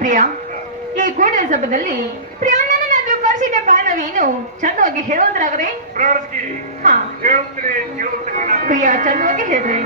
ಪ್ರಿಯ, ಈ ಕೂಡಲ ಸಭದಲ್ಲಿ ಪ್ರಿಯನನ್ನು ಕರೆಸಿದ ಕಾರಣವೇನು ಚಂದವಾಗಿ ಹೇಳೋದ್ರಾಗದೆ? ಪ್ರಿಯ ಚಂದವಾಗಿ ಹೇಳ್ರಿ.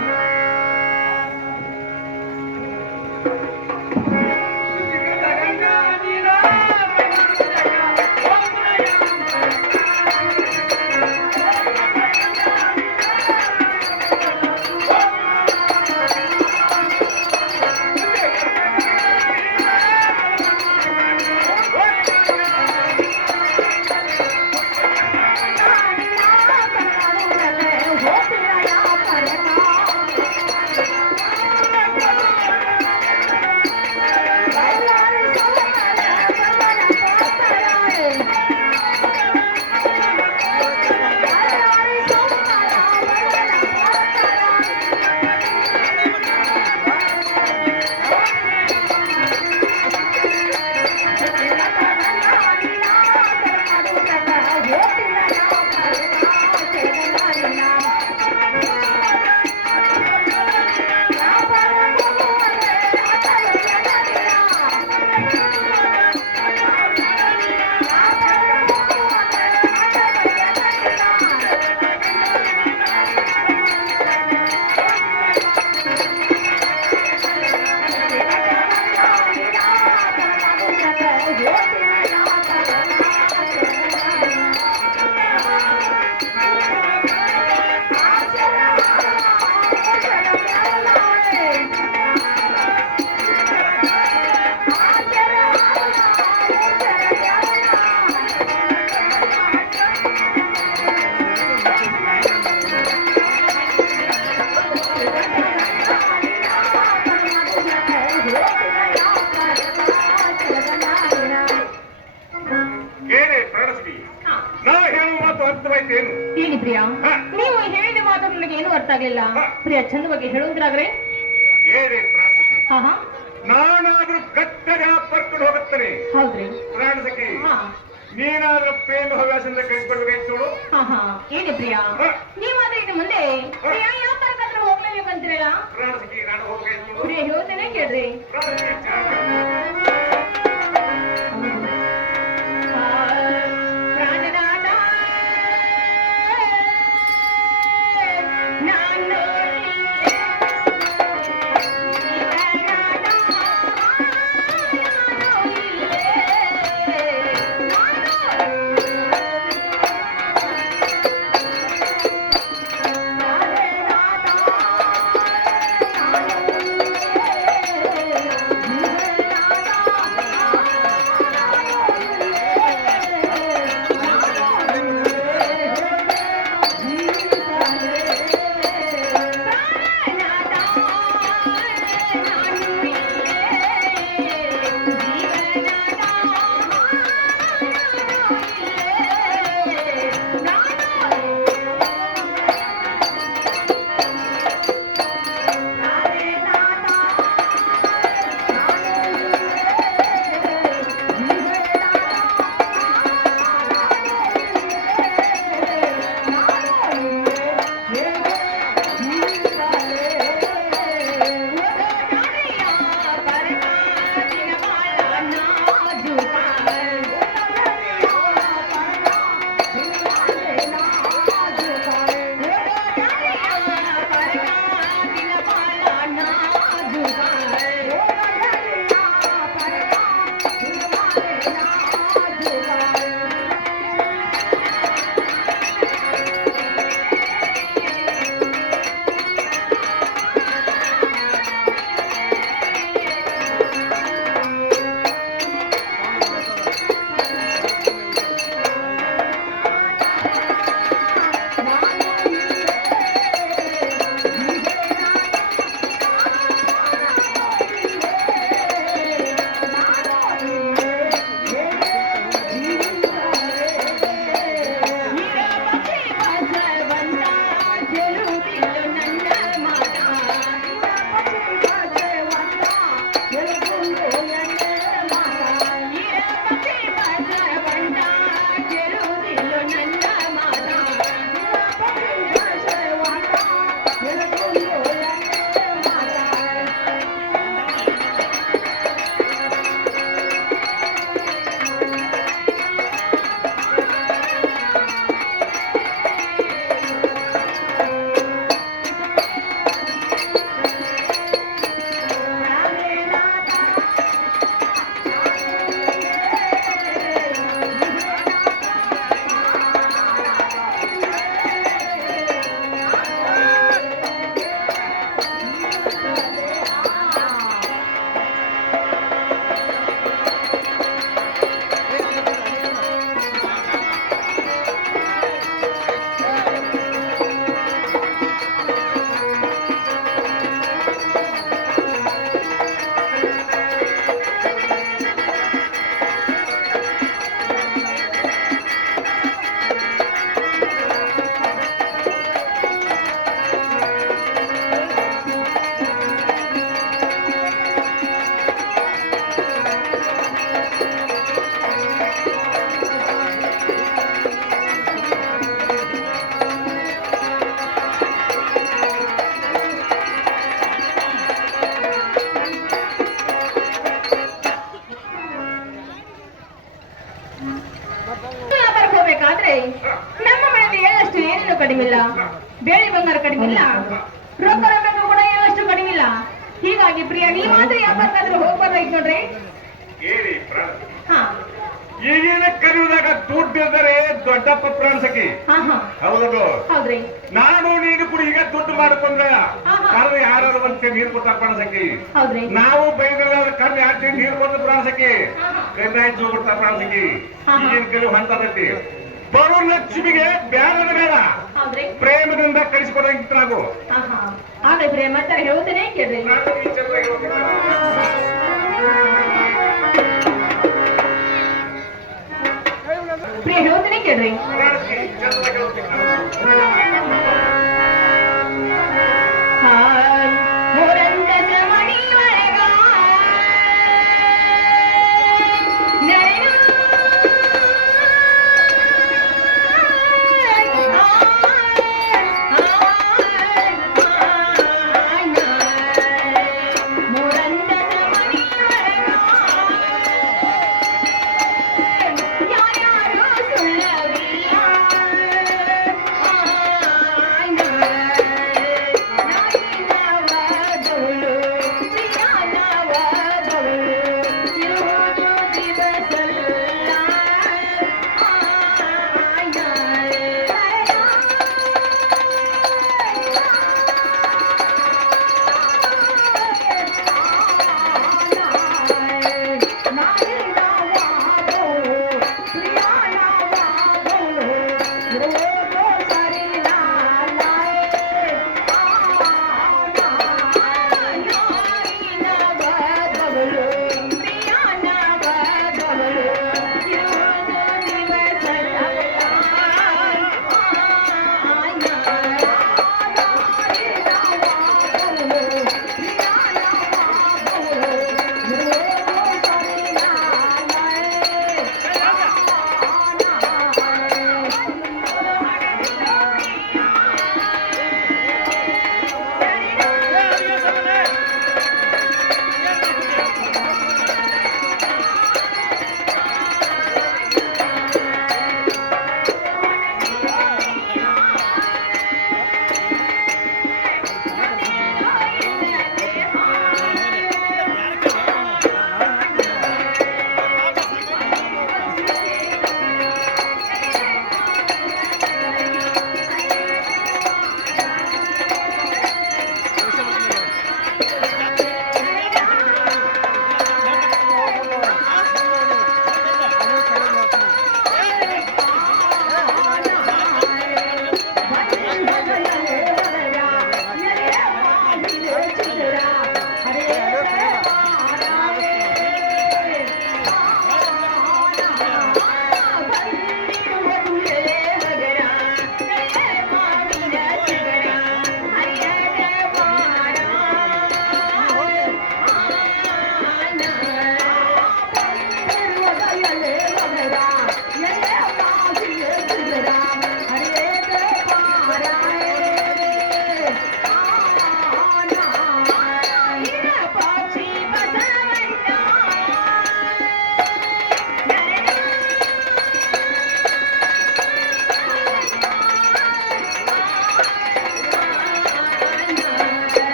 ಹೇಳಿ ಪ್ರಿಯಾ, ನೀವು ಹೇಳಿದ ಮಾತು ನನಗೆ ಏನು ಅರ್ಥ ಆಗ್ಲಿಲ್ಲ. ಪ್ರಿಯಾ ಚಂದ ಬಗ್ಗೆ ಹೇಳುವುದ್ರಾಗ್ರೆ? ನಾನಾದ್ರೂ ಕತ್ತಡ ಪರ್ಕೊಂಡು ಹೋಗುತ್ತೇನೆ. ಹೌದ್ರಿ ಪ್ರಾಣಸಖಿ, ನೀನಾದ್ರೂ ಪ್ರೇಮ ಹವ್ಯಾಸದಿಂದ ಕಳಿಸ್ಕೊಡ್ಬೇಕಾಯ್ತು ನೋಡು. ಹೇಳಿ ಪ್ರಿಯಾ, ನೀವಾದ್ರೆ ಇನ್ನು ಮುಂದೆ ಪ್ರಿಯಾ ಯಾವ ತರಕಾದ್ರೂ ಹೋಗ್ಲೇಬೇಕಂತೀರಲ್ಲ? ಪ್ರಾಣಸಖಿ, ನಾನು ಹೋಗ್ಬೇಕು. ಪ್ರಿಯಾ ಹೇಳ್ತೇನೆ ಕೇಳ್ರಿ. ವ್ಯಾಪಾರಕ್ಕೆ ಹೋಗ್ಬೇಕಾದ್ರೆ ನಮ್ಮ ಮನೆಯಲ್ಲಿ ಎಳ್ಳಷ್ಟು ಏನೇನು ಕಡಿಮೆ ಇಲ್ಲ, ಬೇಳೆ ಬಂಗಾರ ಕಡಿಮೆ ಇಲ್ಲ, ರೊಕ್ಕ ರೊಕ್ಕ ಕೂಡ ಎಳ್ಳಷ್ಟು ಕಡಿಮೆ ಇಲ್ಲ. ಹೀಗಾಗಿ ಪ್ರಿಯ ನೀವಾದ್ರೆ ವ್ಯಾಪಾರಕ್ಕಾದ್ರೂ ಹೋಗ್ಬಾರ್ದಾಯ್ತು ನೋಡ್ರಿ. ಕೇಳಿ ಪ್ರಾಣ ಹಾ ಈಗಿನ ಕರೆಯುವುದಾಗ ದುಡ್ಡು ಇದ್ದರೆ ದೊಡ್ಡಪ್ಪ ಪ್ರಾಣಸಖಿ ಹಾ ಹಾ ಹೌದದು. ಹೌದ್ರಿ. ನಾನು ನೀನು ಕೂಡ ಈಗ ದುಡ್ಡು ಮಾಡ್ಕೊಂಡ ಹಾ. ಕರೆದು ಯಾರು ಒಂದ್ಸೆ ನೀರು ಕೊಟ್ಟ ಪ್ರಾಣಸಖಿ. ಹೌದ್ರಿ. ನಾವು ಬೈದಲ್ಲ ಕರ್ದು ಯಾಕೆ ನೀರು ಕೊಟ್ಟು ಪ್ರಾಣಸಖಿ ಹಾ. ಕಣ್ಣಾಯ್ತು ಹೋಗ್ಬಿಡ್ತಾ ಪ್ರಾಣಸಖಿ. ಹಾ. ಈಗಿನ ಕೆಲವು ಹಂತದೈತಿ ಬರೋ ಲಕ್ಷ್ಮಿಗೆ ಬ್ಯಾರದ ಬೇಡ ಹೌದ್ರಿ. ಪ್ರೇಮದಿಂದ ಕಳಿಸಿಕೊಡಂಗಿತ್ತು ನಾವು. ಹಾ ಹಾ ಹಾಗೆ ಪ್ರಿಯ ಮತ್ತೆ ಹೇಳ್ತೇನೆ ಕೇಳ್ರಿ. ನಾನು ಈ ವಿಚಾರವಾಗಿ ಹೋಗ್ತೀನಿ. ಪ್ರಿಯ ಹೇಳ್ತೇನೆ ಕೇಳ್ರಿ. ಪ್ರಾಣಸಖಿ ವಿಚಾರವಾಗಿ ಹೋಗ್ತೀನಿ ನಾನು. ಮುರಂದದ ಮಣಿಯೊಳಗ ನೆರೆದು ಮುರಂದದ ಮಣಿಯೊಳಗ ಯಾರ್ಯಾರು ಸುಳ್ಳವಿಲ್ಲ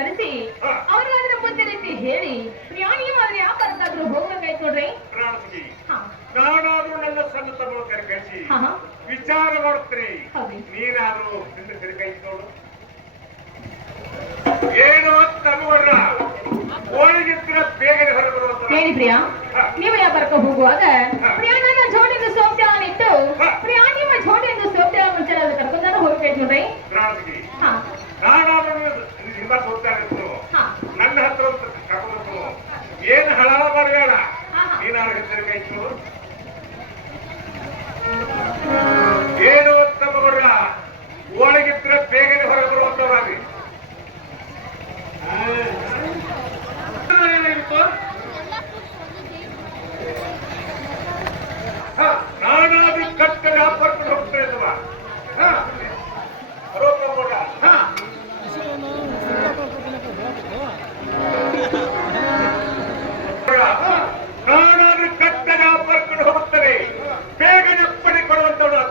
ಕರೆಸಿ ಹಾ. ಅವ್ರಿಗೆ ಅದರ ಮುಂದೆ ರೀತಿ ಹೇಳಿ ಪ್ರಾಣಿ ಮಾದರಿ ವ್ಯಾಪಾರಕ್ಕಾದ್ರೂ ಹೋಗ್ಬೇಕಾಯ್ತು ನೋಡ್ರಿ. ಪ್ರಾಣಸಖಿ ಹಾ ನಾನಾದ್ರೂ ನನ್ನ ಸಣ್ಣ ತಮ್ಮ ಕರೆಸಿ ಹಾ ಹಾ ವಿಚಾರ ಮಾಡ್ತೀನಿ. ಹೌದು. ನೀನಾದ್ರೂ ನಿನ್ನ ಕೈ ನೋಡು. ಏನು ತಮ್ಮವರ ಒಳಗಿತ್ತಿನ ಬೇಗನೆ ಹೊರಬರುವಂತ ಹೇಳಿ ಪ್ರಿಯಾ, ನೀವು ವ್ಯಾಪಾರಕ್ಕೆ ಹೋಗುವಾಗ ಹಾ. ಪ್ರಿಯಾನ ಜೋಡಿಯಿಂದ ಸೋಪ್ಯಾವನಿಟ್ಟು ಹಾ. ಪ್ರಿಯಾ ನಿಮ್ಮ ಜೋಡಿಯಿಂದ ಸೋಪ್ಯಾವ ಮುಂಚೆ ಕರ್ಕೊಂಡ ಹೋಗ್ಬೇಕು ನೋಡ್ರಿ. ಪ್ರಾಣಸಖಿ ಹಾ ನಾನಾದ್ರೂ ಹಿಂಬಾಕ್ ಹೋಗ್ತಾ ಇತ್ತು ಹಾ ನನ್ನ ಹತ್ರ ಕರ್ಕೊಂಡು ಏನು ಹಳಾಳ ಮಾಡಬೇಡ. ಹಾ, ಹಾ. ನೀನಾದ್ರೂ ಹೆಸರು ಕೈ ನೋಡು. ಏನು ತಮ್ಮವರ ಒಳಗಿದ್ರೆ ಬೇಗನೆ ಹೊರಬರುವಂತವಾಗಿ ನಾನಾದ್ರೂ ಕಟ್ಟ ವ್ಯಾಪಾರಕ್ಕೆ ಹೋಗ್ತಾ ಇದ್ದವ. ನಾನಾದ್ರೂ ಕಟ್ಟ ವ್ಯಾಪಾರಕ್ಕೆ ಹೋಗ್ತೇನೆ. ಬೇಗನೆ ಪಡಿ ಕೊಡುವಂತವಳು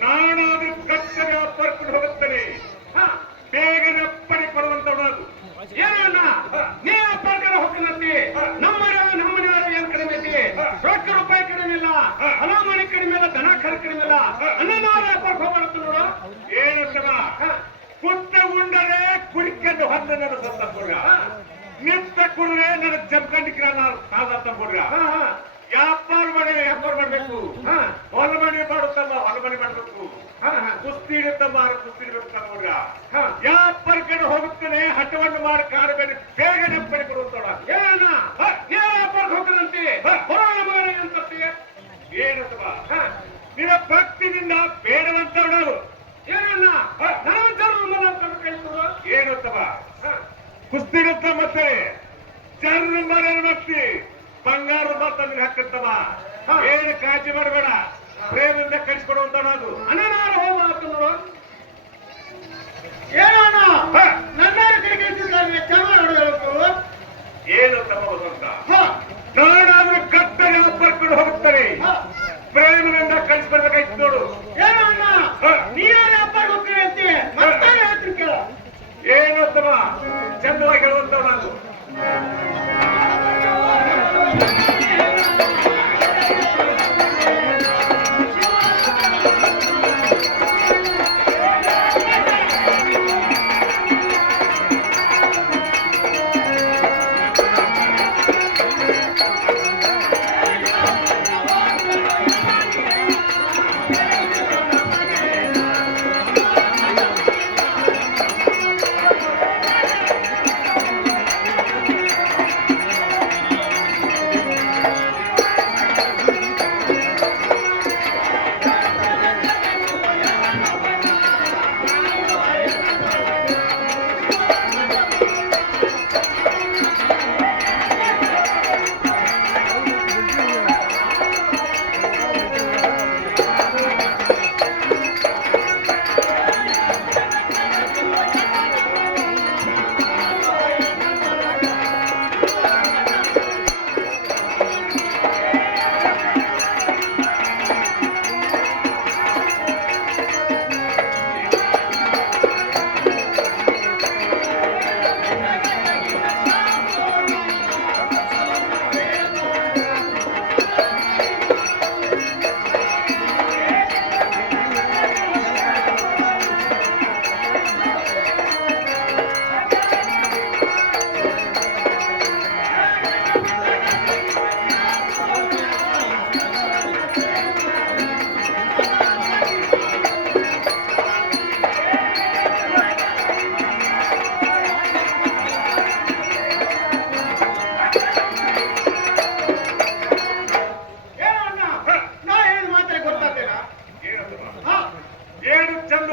ನಾನಾದ್ರೂ ಕಟ್ಟ ವ್ಯಾಪಾರಕ್ಕೆ ಹೋಗುತ್ತೇನೆ. ಬೇಗನೆ ಅಪ್ಪಣೆ ಕೊಡುವಂತವಳು ಏನಣ್ಣ ನೀ ಅಪ್ಪಾರ್ಕರ ಹೋಗ್ತೀನಂತೆ. ನಮ್ಮನೆ ಏನ್ ಕಡಿಮೆ ಐತಿ, ರೊಕ್ಕ ರೂಪಾಯಿ ಕಡಿಮೆ ಇಲ್ಲ, ಹಣಮಣಿ ಕಡಿಮೆ ಇಲ್ಲ, ದನ ಖರ್ಚು ಕಡಿಮೆ ಇಲ್ಲ. ಅನ್ನ ವ್ಯಾಪಾರಕ್ಕೆ ಹೋಗ್ಬಾರದು ನೋಡು. ಏನಂತವ ಕುಟ್ಟ ಉಂಡರೆ ಕುಡಿಕೊಂಡು ಹೊಂದ ನನ್ನ ಸ್ವಂತ ಕೊಡ್ಗ. ನಿತ್ತ ಕುಡ್ರೆ ನನ್ನ ಜಂಕಂಡಿಕ್ರ ಸಾಧ ಕೊಡ್ಗ. ವ್ಯಾಪಾರ ಮಾಡ್ಬೇಕು. ಹೊಲ ಮನೆ ಮಾಡುತ್ತಮ್ಮ, ಹೊಲ ಮನೆ ಮಾಡ್ಬೇಕು. ಕುಸ್ತಿ ಇಡುತ್ತಮ್ಮ, ಕುಸ್ತಿ ಇಡಬೇಕು ತಮ್ಮ. ವ್ಯಾಪಾರ ಕಡೆ ಹೋಗುತ್ತೇನೆ, ಹಠವನ್ನು ಮಾಡಿ ಕಾಡಬೇಡಿ, ಬೇಗ ನೆಪ್ಪಡಿ ಕೊಡುತ್ತೋಣ. ಏನಣ್ಣ ನೀ ವ್ಯಾಪಾರಕ್ಕೆ ಹೋಗ್ತೀನಂತೆ, ಬರೋಣ ಮಗನ ಅಂತಂತೆ. ಏನಂತವ ನಿನ್ನ ಭಕ್ತಿನಿಂದ ಬೇಡವಂತವಳು. ಏನಣ್ಣ ನನ್ನ ಕೈತರು ಏನಂತವ ಕುಸ್ತಿ ಇಡುತ್ತ ಮತ್ತೆ ಜನರ ಮನೆ ಭಕ್ತಿ ಬಂಗಾರ ತಂದ್ರೆ ಹಾಕಂತವ. ಏನು ಕಾಳಜಿ ಮಾಡಬೇಡ, ಪ್ರೇಮದಿಂದ ಕಳಿಸ್ಕೊಡುವಂತವಳು. ಅಣ್ಣನಾರು ಹೋಗ್ಬಾರ್ದು ನೋಡು. ಏನಣ್ಣ ನನ್ನಾರು ಕಡೆ ಕಳಿಸಿದ್ದಾರೆ ಚೆನ್ನಾಗಿ ಹೇಳಬೇಕು. ಏನು ತಮ್ಮ ಅಂತ ನಾನಾದ್ರೂ ಕಟ್ಟ ವ್ಯಾಪಾರಕೊಂಡು ಹೋಗುತ್ತಾರೆ. ಪ್ರೇಮದಿಂದ ಕಳಿಸ್ಕೊಡ್ಬೇಕಾಯ್ತು ನೋಡು. ಏನಣ್ಣ ನೀವೇ ವ್ಯಾಪಾರ ಹೋಗ್ತೀವಿ ಅಂತೆ ಮತ್ತೆ ಹೇಳ್ತೀನಿ ಕೇಳ. ಏನು ತಮ್ಮ ಚಂದವಾಗಿ ಹೇಳುವಂತವ್ ನಾನು.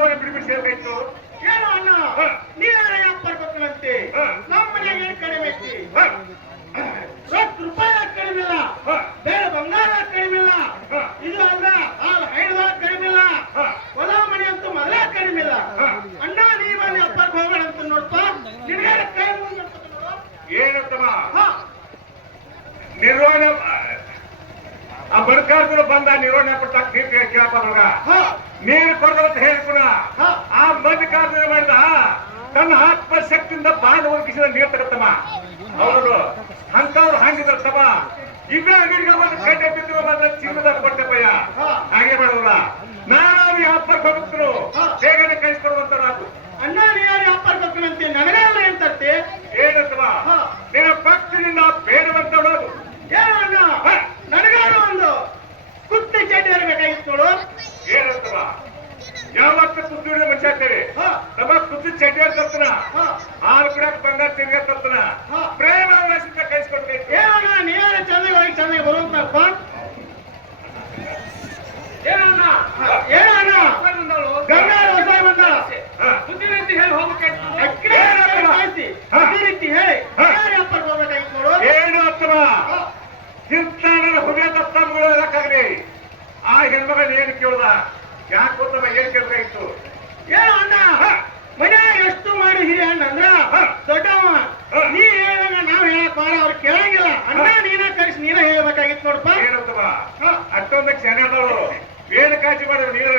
ಬಂದವರೆ ಬಿಡಿಬಿಡಿಸಬೇಕಾಯ್ತು. ಏನು ಅಣ್ಣ ನೀವೇ ವ್ಯಾಪಾರ ಗೊತ್ತಂತೆ ನಮ್ಮ ಮನೆಗೆ ಕಡಿಮೆ ಐತಿ. ₹10 ಕಡಿಮೆ ಇಲ್ಲ, ಬೇರೆ ಬಂಗಾರ ಕಡಿಮೆ ಇಲ್ಲ, ಇದು ಅಲ್ಲ ಹಾಲು ಹೈದವಾಗ ಕಡಿಮೆ ಇಲ್ಲ, ಹೊಲ ಮನೆ ಅಂತೂ ಮೊದಲ ಕಡಿಮೆ ಇಲ್ಲ. ಅಣ್ಣ ನೀವಲ್ಲಿ ವ್ಯಾಪಾರಕ್ಕೆ ಹೋಗೋಣ ಅಂತ ನೋಡ್ಪ ನಿನಗೆ ಕೈ ಮುಗಿದು ಏನಂತಮ್ಮ ನಿರ್ವಹಣೆ ಆ ಬಡ್ಕಾರ್ದ್ರು ಬಂದ ನಿರ್ವಹಣೆ ಕೊಟ್ಟ ಕೇಳಪ್ಪ ನೀರು ಕೊಡೋದು ಹೇಳ್ಕೊಡ. ಆ ಬಡ್ಕಾರ್ದ್ರು ಮಾಡಿದ ತನ್ನ ಆತ್ಮಶಕ್ತಿಯಿಂದ ಬಾಂಡ್ ಒದಗಿಸಿದ ನೀರು ತಗತ್ತಮ್ಮ. ಅವರು ಅಂತವ್ರು ಹಂಗಿದ್ರ ತಮ್ಮ ಇಬ್ಬರು ಅಂಗಡಿಗೆ ಬಂದು ಕಡ್ಡೆ ಬಿದ್ದು ಬಂದ ಚಿನ್ನದ ಕೊಟ್ಟೆಪ್ಪಯ್ಯ. ಹಾಗೆ ಮಾಡೋಲ್ಲ, ನಾನು ವ್ಯಾಪಾರಕ್ಕೆ ಹೋಗ್ತರು ಬೇಗನೆ ಕಳಿಸ್ಕೊಡುವಂತ ನಾವು. ಅಣ್ಣ ನೀನು ವ್ಯಾಪಾರ ಗೊತ್ತಂತೆ ನನಗೆಲ್ಲ ಏನ್ ತರ್ತಿ ಏನಂತಮ್ಮ ನಿನ್ನ ಪಕ್ಷದಿಂದ ಬೇಡವಂತ ನೋಡು. ಏನು ಅಣ್ಣ ನನಗಾರು ಒಂದು ಕುತ್ತಿ ಚಡ್ಡಿ ಬೇಕಾಗಿತ್ತು ನೋಡು. ಏನಂತಮ್ಮ ಯಾವತ್ತು ಕುತ್ತಿನ ಮನುಷ್ಯ ಆಗ್ತೇವೆ ನಮ್ಮ ಕುತ್ತಿ ಚಡ್ಡಿ ಅಂತ ತರ್ತನ ಹಾಲು ಕುಡಿಯಕ್ ಬಂಗಾರ ತಿರ್ಗ ತರ್ತನ ಪ್ರೇಮ ಕಳಿಸ್ಕೊಡ್ಬೇಕು. ಏನಣ್ಣ ನೀವೇ ಚೆನ್ನಾಗಿ ಹೋಗಿ ಚೆನ್ನಾಗಿ ಬರುವಂತಪ್ಪ. ಏನಣ್ಣ ಏನಣ್ಣ ಗಂಗಾರ ಹೊಸ ಬಂದ ಬುದ್ಧಿ ರೀತಿ ಹೇಳಿ ಹೋಗ್ಬೇಕಾಯ್ತು ಹೇಳಿ ವ್ಯಾಪಾರ ಹೋಗ್ಬೇಕಾಗಿತ್ತು ನೋಡು. ಏನು ಅಂತಮ್ಮ ಚಿಂತಾನ ಹುಡುಗ ತಪ್ಪಗಳು ಹೇಳಕ್ಕಾಗ್ಲಿ. ಆ ಹೆಣ್ಮಗಳು ಏನು ಕೇಳ್ದ ಯಾಕೆ ಗೊತ್ತಮ್ಮ ಏನ್ ಕೇಳ್ಬೇಕಾಗಿತ್ತು. ಏನು ಅಣ್ಣ ಮನ್ಯಾಗ ಎಷ್ಟು ಮಾಡಿ ಹಿರಿಯ ಅಣ್ಣ ಅಂದ್ರ ದೊಡ್ಡವ ನೀ ಹೇಳಿದಾಗ ನಾವ್ ಹೇಳಕ್ ಬಾರ ಅವ್ರು ಕೇಳಂಗಿಲ್ಲ. ಅಣ್ಣ ನೀನ ಕಳಿಸಿ ನೀನೇ ಹೇಳ್ಬೇಕಾಗಿತ್ತು ನೋಡಪ್ಪ. ಏನಂತಮ್ಮ ಅಷ್ಟೊಂದಕ್ಕೆ ಜನ ಅದಾವರು ಏನು ಕಾಳಜಿ ಮಾಡಿದ್ರು ನೀರು